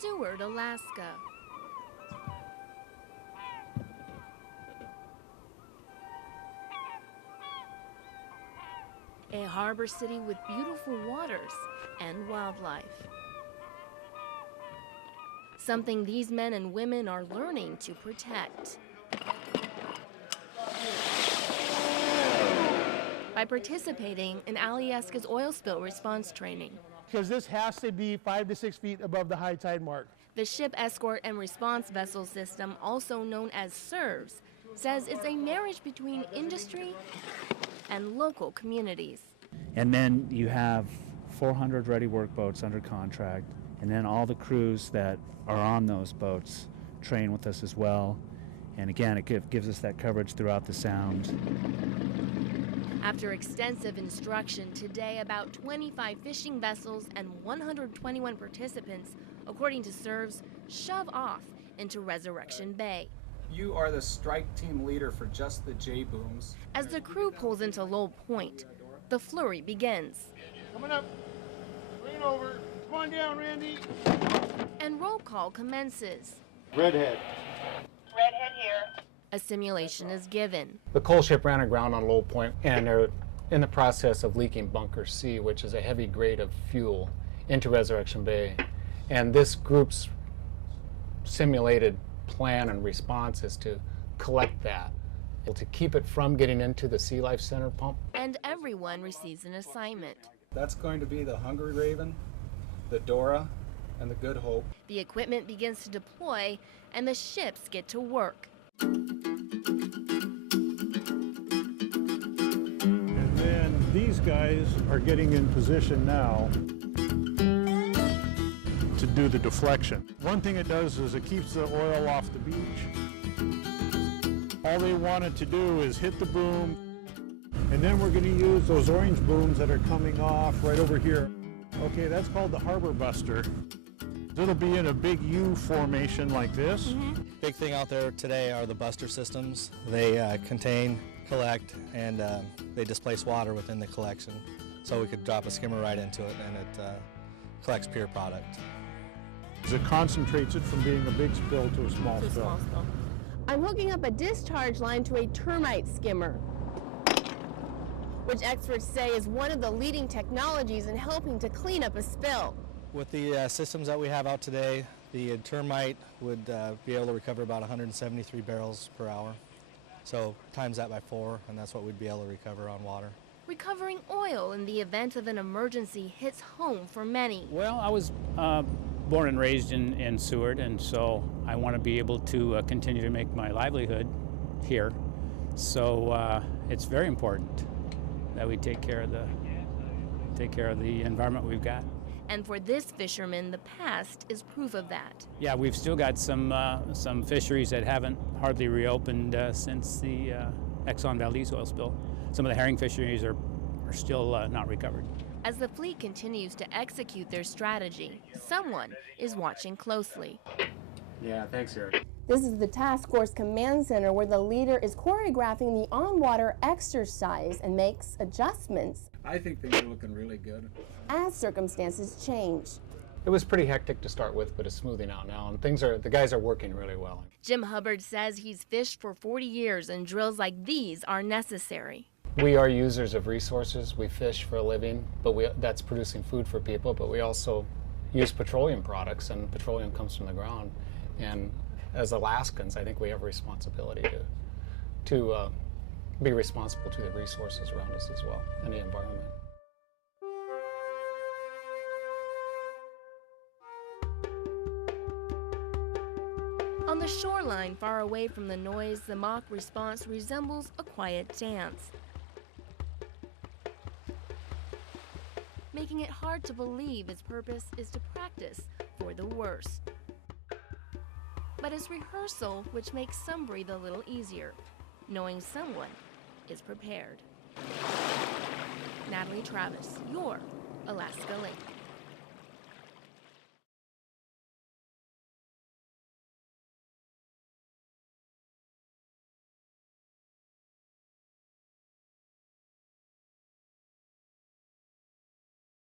Seward, Alaska. A harbor city with beautiful waters and wildlife. Something these men and women are learning to protect. By participating in Alyeska's oil spill response training. Because this has to be 5 to 6 feet above the high tide mark. The Ship Escort and Response Vessel System, also known as SERVS, says it's a marriage between industry and local communities. And then you have 400 ready work boats under contract, and then all the crews that are on those boats train with us as well. And again, it gives us that coverage throughout the sound. After extensive instruction today, about 25 fishing vessels and 121 participants, according to SERVS, shove off into Resurrection Bay. You are the strike team leader for just the J-booms. As the crew pulls into Lowell Point, the flurry begins. Coming up. Lean over. Come on down, Randy. And roll call commences. Redhead. Redhead here. A simulation is given. The coal ship ran aground on Lowell Point, and they're in the process of leaking Bunker C, which is a heavy grade of fuel, into Resurrection Bay. And this group's simulated plan and response is to collect that, to keep it from getting into the Sea Life Center pump. And everyone receives an assignment. That's going to be the Hungry Raven, the Dora, and the Good Hope. The equipment begins to deploy, and the ships get to work. And then these guys are getting in position now to do the deflection. One thing it does is it keeps the oil off the beach. All they wanted to do is hit the boom, and then we're going to use those orange booms that are coming off right over here. Okay, that's called the Harbor Buster. It'll be in a big U formation like this. Big thing out there today are the buster systems. They contain, collect, and they displace water within the collection. So we could drop a skimmer right into it, and it collects pure product. It concentrates it from being a big spill to a small spill. I'm hooking up a discharge line to a termite skimmer, which experts say is one of the leading technologies in helping to clean up a spill. With the systems that we have out today, the termite would be able to recover about 173 barrels per hour. So times that by 4, and that's what we'd be able to recover on water. Recovering oil in the event of an emergency hits home for many. Well, I was born and raised in Seward, and so I want to be able to continue to make my livelihood here. So it's very important that we take care of the environment we've got. And for this fisherman, the past is proof of that. Yeah, we've still got some fisheries that haven't hardly reopened since the Exxon Valdez oil spill. Some of the herring fisheries are still not recovered. As the fleet continues to execute their strategy, someone is watching closely. Yeah, thanks, Eric. This is the Task Force Command Center, where the leader is choreographing the on-water exercise and makes adjustments I think things are looking really good. as circumstances change. It was pretty hectic to start with, but it's smoothing out now, and the guys are working really well. Jim Hubbard says he's fished for 40 years and drills like these are necessary. We are users of resources. We fish for a living, but that's producing food for people, but we also use petroleum products, and petroleum comes from the ground. And as Alaskans, I think we have a responsibility to be responsible to the resources around us as well, and the environment. On the shoreline, far away from the noise, the mock response resembles a quiet dance, making it hard to believe its purpose is to practice for the worst. but it's rehearsal which makes some breathe a little easier, knowing someone is prepared. Natalie Travis, your Alaska Link.